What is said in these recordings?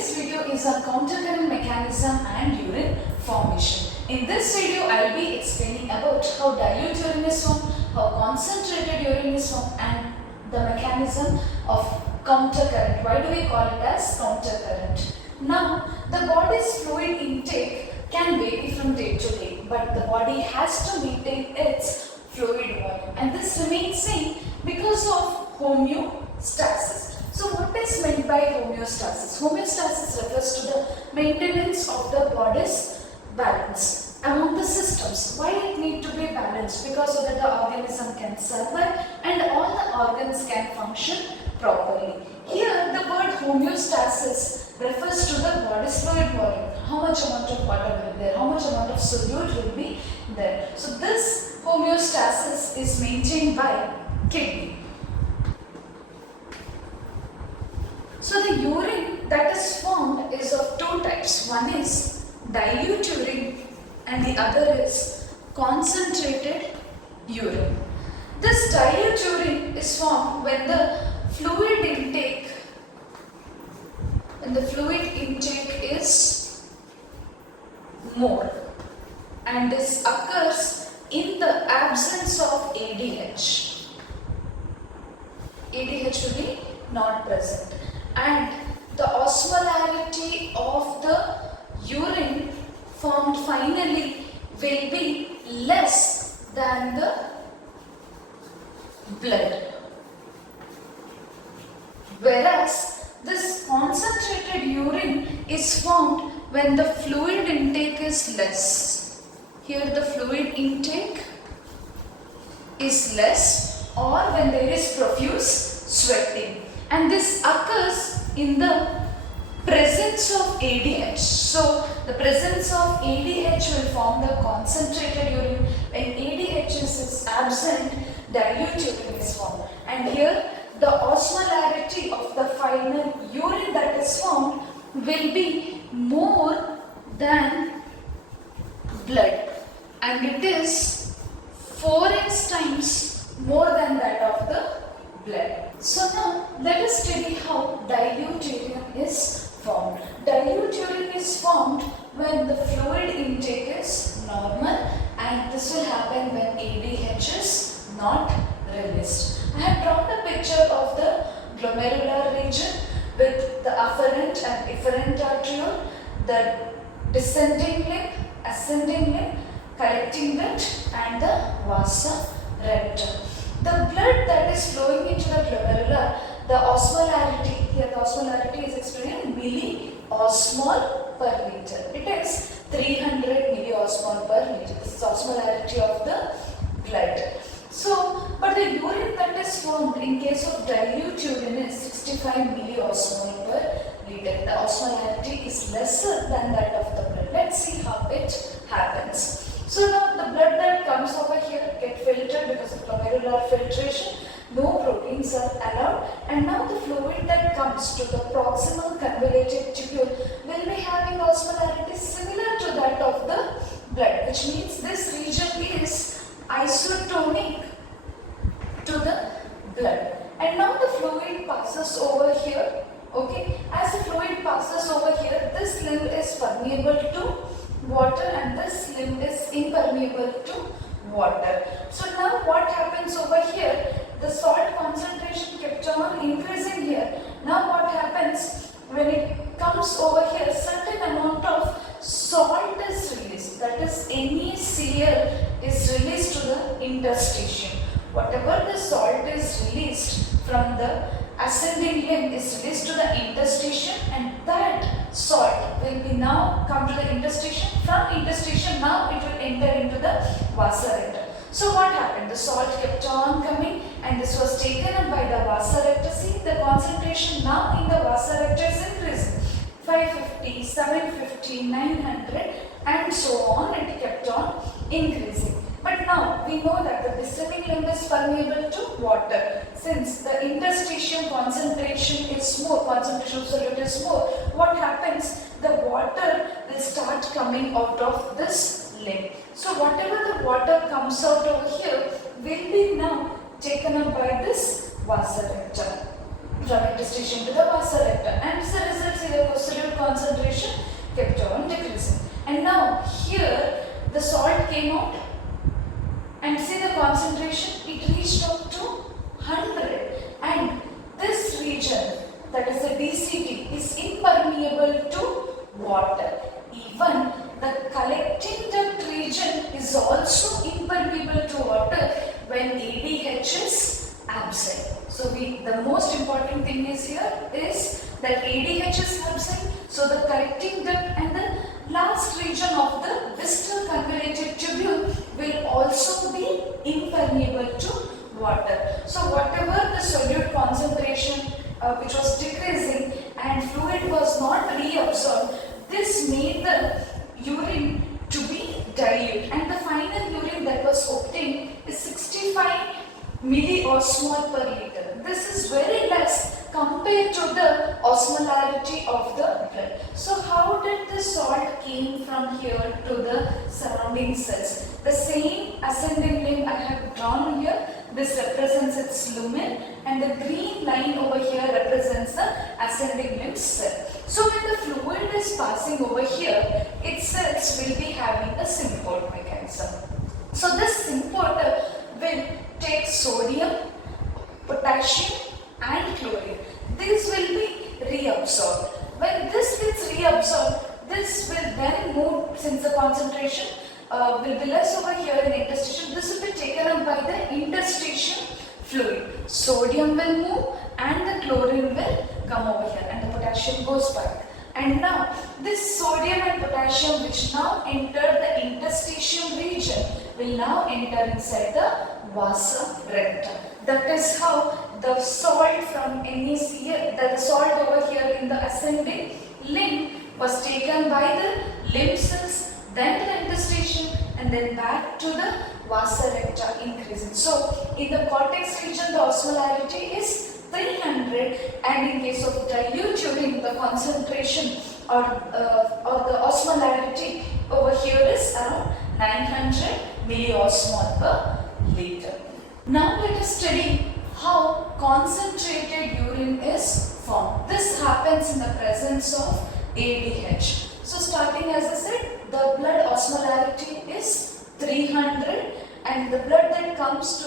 Today's video is on countercurrent mechanism and urine formation. In this video, I will be explaining about how dilute urine is formed, how concentrated urine is formed, and the mechanism of countercurrent. Why do we call it as countercurrent? Now, the body's fluid intake can vary from day to day, but the body has to maintain its fluid volume, and this remains same because of homeostasis. So what is meant by homeostasis? Homeostasis refers to the maintenance of the body's balance among the systems. Why it need to be balanced? Because so that the organism can survive and all the organs can function properly. Here the word homeostasis refers to the body's fluid volume. How much amount of water will be there? How much amount of solute will be there? So this homeostasis is maintained by kidney. So the urine that is formed is of two types. One is dilute urine and the other is concentrated urine. This dilute urine is formed when the fluid intake is more, and this occurs in the absence of ADH. ADH will be not present, and the osmolarity of the urine formed finally will be less than the blood. Whereas this concentrated urine is formed when the fluid intake is less. Here the fluid intake is less, or when there is profuse sweating, and this occurs in the presence of ADH. So the presence of ADH will form the concentrated urine. When ADH is absent, dilute urine is formed, and here the osmolarity of the final urine that is formed will be more than blood, and it is 4x times more than that of the blood. So now let us study how dilute urine is formed. Dilute urine is formed when the fluid intake is normal, and this will happen when ADH is not released. I have drawn a picture of the glomerular region with the afferent and efferent arteriole, the descending limb, ascending limb, collecting duct, and the vasa recta. The blood that is flowing into the glomerular, the osmolarity, here the osmolarity is expressed in milliosmol per liter. It is 300 milliosmol per liter. This is osmolarity of the blood. So, but the urine that is formed in case of dilute urine is 65 milliosmol per liter. The osmolarity is lesser than that of the blood. Let's see how it happens. So now the blood that comes over here get filtered because of glomerular filtration. No proteins are allowed, and now the fluid that comes to the proximal convoluted tubule will be having osmolarity similar to that of the blood, which means this region is isotonic to the blood. And now the fluid passes over here. Okay, as the fluid passes over here, this limb is permeable to water and this limb is impermeable to water. So now what happens over here? The salt concentration kept on increasing here. Now what happens when it comes over here? Certain amount of salt is released. That is NECl is released to the interstitium. Whatever the salt is released from the ascending limb is released to the interstitium, and that salt will be now come to the interstitium. From interstitium now it will enter into the vasa recta. So what happened? The salt kept on coming, and this was taken up by the vasa recta. See, the concentration now in the vasa recta is increasing. 550, 750, 900, and so on. It kept on increasing. But now we know that the descending limb is permeable to water. Since the interstitium concentration is more, concentration of solute is more, what happens? The water will start coming out of this limb. So whatever the water comes out over here will be now taken up by this vasa recta. from interstitium to the vasa recta, and as a result, see the solute concentration kept on decreasing. And now here the salt came out, and see the concentration, it reached up to 100, and this region, that is the DCT, is impermeable to water. Even the collecting duct region is also impermeable to water when ADH is absent. So the most important thing is here is that ADH is absent, so the collecting duct and the last region of the distal convoluted tubule will also be impermeable to water. So whatever the solute concentration which was decreasing and fluid was not reabsorbed, this made the urine to be dilute, and the final urine that was obtained is 65 milliosmol per liter. This is very less compared to the osmolarity of the blood. So how did the salt came from here to the surrounding cells? The same ascending limb I have drawn here. This represents its lumen, and the green line over here represents the ascending limb cell. So when the fluid is passing over here, its cells will be having a symport mechanism. So this symport will take sodium, potassium and chlorine. These will be reabsorbed. When this gets reabsorbed, this will then move, since the concentration will be less over here in interstitium, this will be taken up by the interstitial fluid. Sodium will move and the chlorine will come over here, and the potassium goes back. And now this sodium and potassium which now enter the interstitium region will now enter inside the vasa recta. That is how the salt from NECL, the salt over here in the ascending limb was taken by the limb cells, then to the interstitium, and then back to the vasa recta increasing. So in the cortex region the osmolarity is 300, and in case of dilute urine the concentration or the osmolarity over here is around 900 milliosmol per liter. Now let us study how concentrated urine is formed. This happens in the presence of ADH. So starting, as I said, the blood osmolarity is 300, and the blood that comes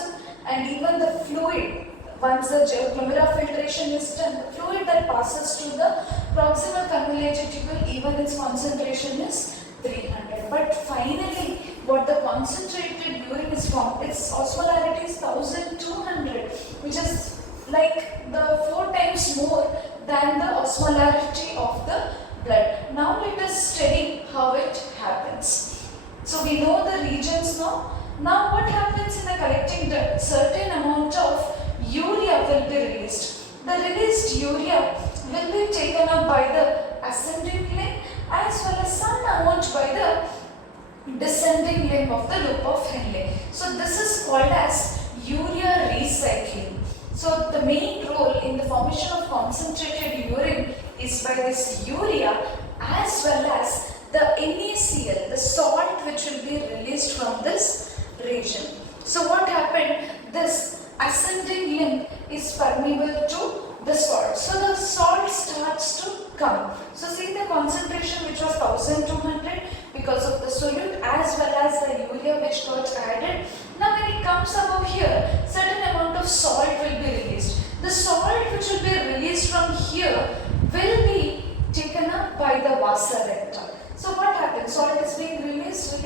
in, and even the fluid, once the glomerular filtration is done, the fluid that passes to the proximal convoluted tubule, even its concentration is 300. But finally, what the concentrated urine is formed, its osmolarity is 1200, which is like the 4 times more than the osmolarity of the blood. Now let us study how it happens. So we know the regions now. Now what happens in the collecting duct? Certain amount of urea will be released. The released urea will be taken up by the ascending limb as well as some amount by the descending limb of the loop of Henle. So this is called as urea recycling. So the main role in the formation of concentrated urine is by this urea as well as the NaCl, the salt which will be released from this region. So what happened? This ascending limb is permeable to the salt. So the salt starts to come. So see the concentration which was 1200 because of the solute as well as the urea which got added. Now when it comes above here, certain amount of salt will be released. The salt which will be released from here will be taken up by the vasa recta. So what happens? Salt is being released.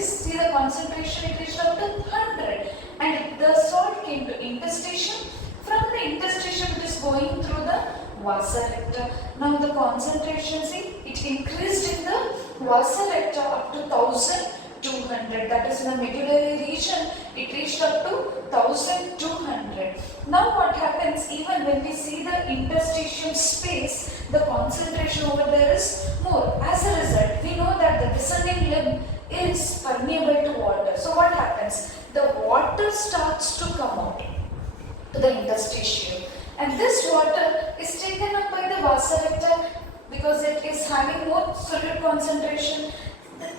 See the concentration, it reached up to 100, and the salt came to interstitium. From the interstitium it is going through the vasa recta. Now the concentration, see, it increased in the vasa recta up to 1200. That is in the medullary region, it reached up to 1200. Now what happens, even when we see the interstitium space, the concentration over there is more. As a result, we know that the descending limb is permeable to water. So what happens? The water starts to come out to the interstitium, and this water is taken up by the vasa recta because it is having more solute concentration.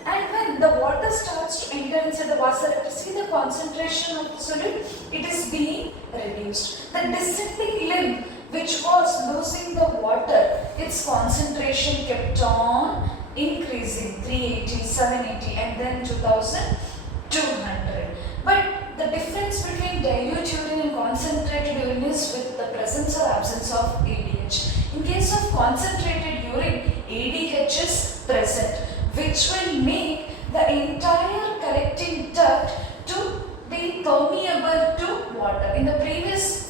And when the water starts to enter inside the vasa recta, see the concentration of the solute, it is being reduced. The descending limb which was losing the water, its concentration kept on increasing, 380, 780 and then 2200. But the difference between dilute urine and concentrated urine is with the presence or absence of ADH. In case of concentrated urine, ADH is present, which will make the entire collecting duct to be permeable to water. In the previous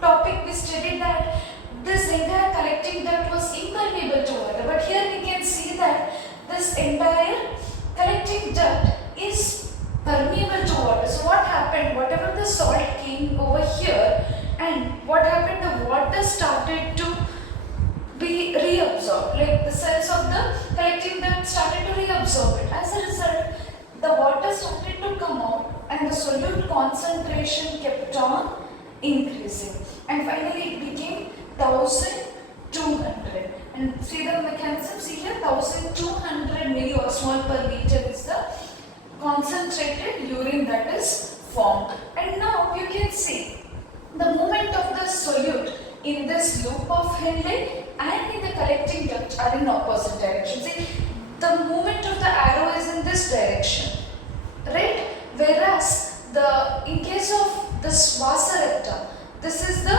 topic we studied that this entire collecting duct was impermeable to water, but here we can see that this entire collecting duct is permeable to water. So what happened, whatever the salt came over here, and what happened, the water started to be reabsorbed, like the cells of the collecting duct started to reabsorb it. As a result, the water started to come out and the solute concentration kept on increasing, and finally it became 1200. And see the mechanism, see here 1200 milliosmol per liter is the concentrated urine that is formed. And now you can see the movement of the solute in this loop of Henle and in the collecting duct are in opposite direction. See, the movement of the arrow is in this direction, right? Whereas in case of this vasa recta, this is the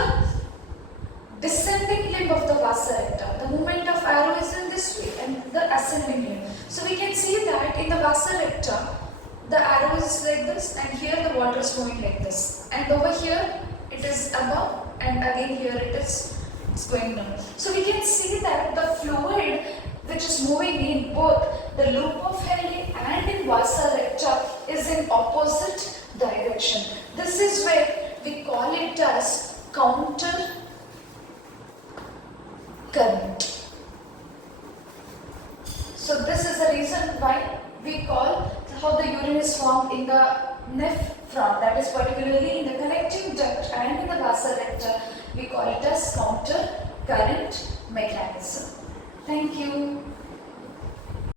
descending limb of the vasa recta. The movement of arrow is in this way and the ascending limb. So we can see that in the vasa recta, the arrow is like this and here the water is moving like this. And over here it is above and again here it's going down. So we can see that the fluid which is moving in both the loop of Henle and in vasa recta is in opposite direction. This is where we call it as counter current. So this is the reason why we call how the urine is formed in the nephron, that is particularly in the collecting duct and in the vasa recta, we call it as counter current mechanism. Thank you.